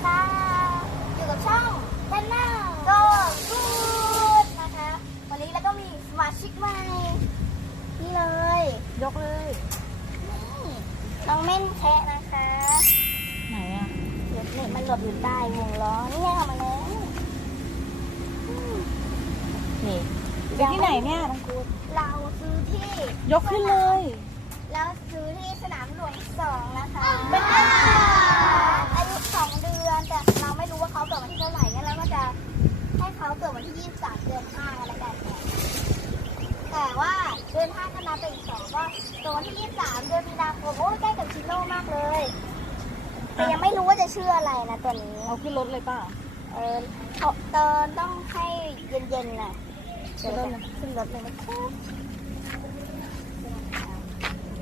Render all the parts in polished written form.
นะคะอยู่กับช่องกันหน้าก็กูดนะคะวันนี้แล้วก็มีสมาชิกใหม่นี่เลยยกเลยนี่น้องเม่นแคะนะคะ ไหนอ่ะ เดี๋ยวเนี่ยมันหลบอยู่ใต้วงล้อนี่ไงเอามาแล้ว นี่ไปที่ไหนเนี่ยน้องกูด เราซื้อที่ ยกขึ้นเลย แล้วซื้อที่สนามหลวง2นะคะอายุ2 เดือนแต่เราไม่รู้ว่าเขาเกิดวันที่เท่าไหร่งั้นเราก็จะให้เขาเกิดวันที่23 เดือน5อะไรแบบนี้แต่ว่าเดือน5ก็นับไปอีก2ก็ตัววันที่23 เดือนมีนาคมโอ้ใกล้กับชิโร่มากเลยแต่ยังไม่รู้ว่าจะชื่ออะไรนะตัวนี้ เอาขึ้นรถเลยป่ะ ตอนต้องให้เย็นๆน่ะเดี๋ยวจะขึ้นรถเลยนะครับ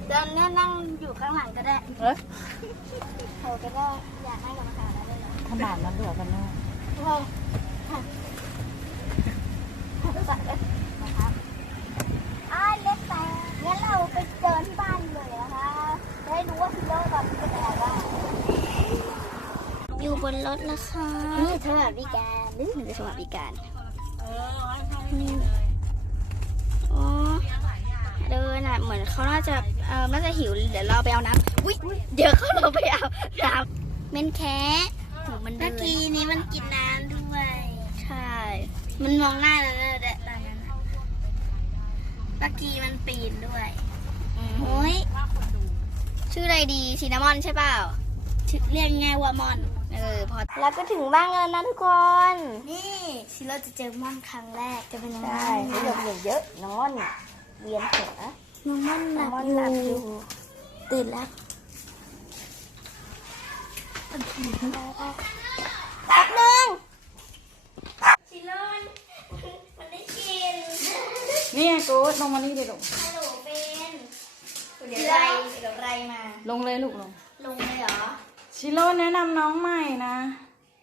เดินเนี่ยนั่งอยู่ข้างหลังก็ได้ เอ๊ะ เขาก็ได้อยากให้กรรมการได้เลย ขนาดนั้นเดือดกันแน่ โอ้ค่ะนะครับเล็กแต่งั้นเราไปเดินที่บ้านเลยนะคะจะได้รู้ว่าซิลเลอร์ตอนนี้เป็นอะไรบ้างอยู่บนรถนะคะนี่สวัสดิการนี่คือสวัสดิการอ๋อเดินอ่ะเหมือนเขาน่าจะหิวเดี๋ยวเราไปเอาน้ำอุ้ยเดี๋ยวเขาเราไปเอาน้ำเม่นแคะมันเมื่อกี้นี้มันกินน้ำด้วยใช่มันมองหน้าแล้วเนี่ยตอนนั้นเมื่อกี้มันปีนด้วยโอ้ยชื่ออะไรดีซินนามอนใช่เปล่าเรียกง่ายว่ามอนพอแล้วก็ถึงบ้านแล้วนะทุกคนนี่ชิเราจะเจอม่อนครั้งแรกจะเป็นยังไงไม่ยอมเยอะน้องม่อนเวียนหัวน้องม่อนหลับอยู่ตื่นแล้วแป๊บนึงชิโร่มันได้กิน นี่ไงกูดลงมานี่ดิลูก ฮัลโหลเป็นเดี๋ยวไรมา ลงเลยลูกลง ลงเลยเหรอ ชิโร่แนะนำน้องใหม่นะ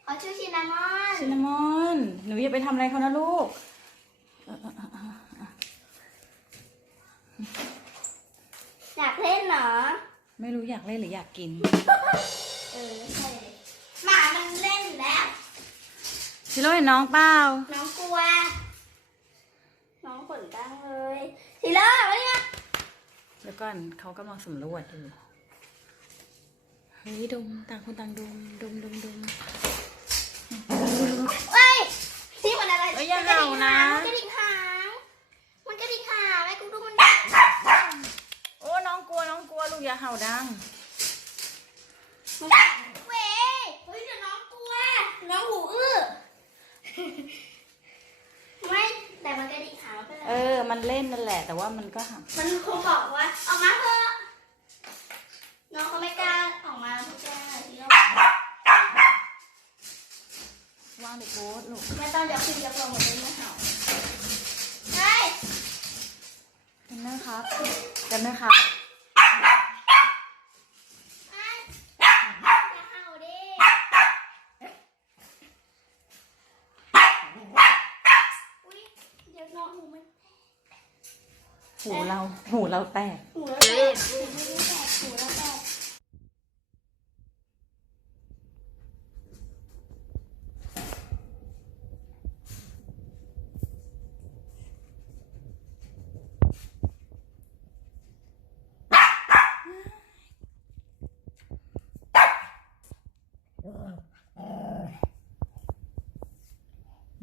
เขาชื่อชินามอน ชินามอนหนูอย่าไปทำอะไรเขานะลูก อยากเล่นเหรอ ไม่รู้อยากเล่นหรืออยากกิน ใช่หมามันเล่นแล้ว ชิโร่เห็นน้องเปล่า น้องกลัวน้องขนตั้งเลยชิโร่มาดิมา เดี๋ยวก่อนเขากำลังสำรวจอยู่เฮ้ยดมต่างคนต่างดมเฮ้ยที่มันอะไร เอ้ยอย่าเห่านะ มันกระดิ่งหางไอ้กูดูมัน โอ้น้องกลัวลูกอย่าเห่าดัง เว้ยเฮ้ยเดี๋ยวน้องกลัวน้องหูอื้อไม่แต่มันกระดิ่งหางเป็นไร มันเล่นนั่นแหละแต่ว่ามันก็เห่า มันคงบอกว่าออกมาเถอะน้องเขาไม่กล้าออกมาไม่กล้าที่เรา ว่างเด็กโบ๊ทลูก ไม่ต้องยกขึ้นยกลงเหมือนเป็นมะเห่าเฮ้ย กันไหมครับกันไหมครับ อย่าเห่าดิอุ๊ยเดี๋ยวน้องหูมัน หูเราแตก หูแล้วแตกหูแล้วแตก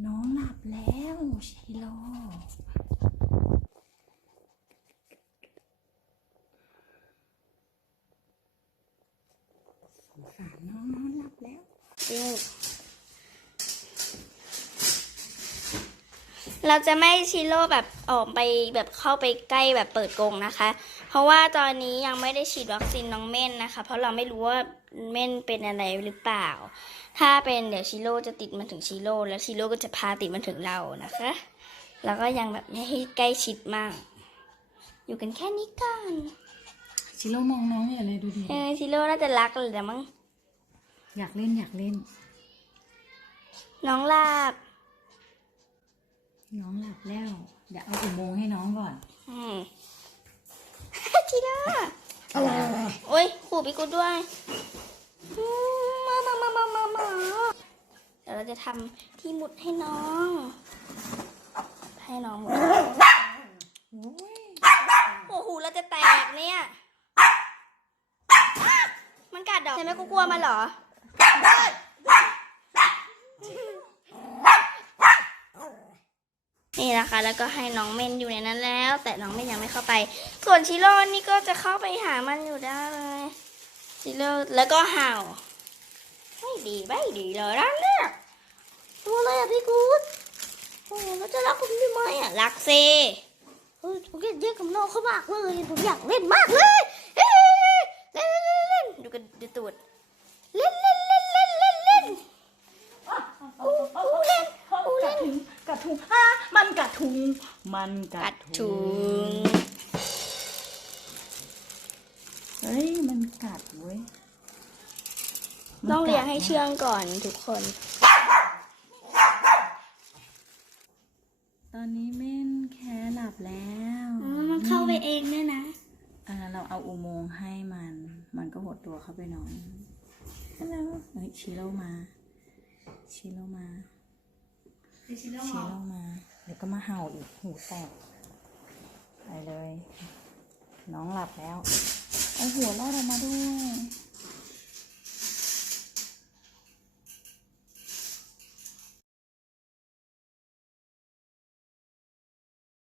น้องหลับแล้วชิโร่สงสารน้องหลับแล้ว เราจะไม่ชิโร่แบบออกไปแบบเข้าไปใกล้แบบเปิดกรงนะคะ เพราะว่าตอนนี้ยังไม่ได้ฉีดวัคซีนน้องเม่นนะคะ เพราะเราไม่รู้ว่าเม่นเป็นอะไรหรือเปล่า ถ้าเป็นเดี๋ยวชิโร่จะติดมันถึงชิโร่แล้วชิโร่ก็จะพาติดมันถึงเรานะคะแล้วก็ยังแบบไม่ให้ใกล้ชิดมาก อยู่กันแค่นี้ก่อน ชิโร่มองน้องอย่าเลยดูดิ ชิโร่น่าจะรักเลยนะมั้ง อยากเล่น น้องหลับ น้องหลับแล้วเดี๋ยวเอาอุโมงค์ให้น้องก่อน ชิโร่โอ้ยขู่พี่กูด้วยมา จะทำที่มุดให้น้อง ให้น้องมุดโอ้โหเราจะแตกเนี่ย มันกัดดอกใช่ไหมกูกลัวมันเหรอ นี่นะคะ แล้วก็ให้น้องเม่นอยู่ในนั้นแล้ว แต่น้องเม่นยังไม่เข้าไป ส่วนชิโร่นี่ก็จะเข้าไปหามันอยู่ได้เลยชิโร่แล้วก็เห่าไม่ดีเลยนะเนี่ยตัวอะไรอะพี่กูดโอ้เราจะรักผมได้ไหมอะรักสิผมอยากเล่นกับน้องเขามากเลยผมอยากเล่นมากเลยเล่นดูกันดูตูดเล่นอู้เล่นกระทุงมันกระทุงเฮ้ยมันกัดเว้ย ต้องเลี้ยงให้เชื่องก่อนทุกคน ตอนนี้เม่นแค่หลับแล้ว มันเข้าไปเองด้วยนะ เราเอาอุโมงค์ให้มันก็หดตัวเข้าไปนอนแล้วเฮ้ยชิโร่มาเดี๋ยวก็มาเห่าอีกหูแตกไปเลย น้องหลับแล้วเอาหัวรอดออกมาด้วย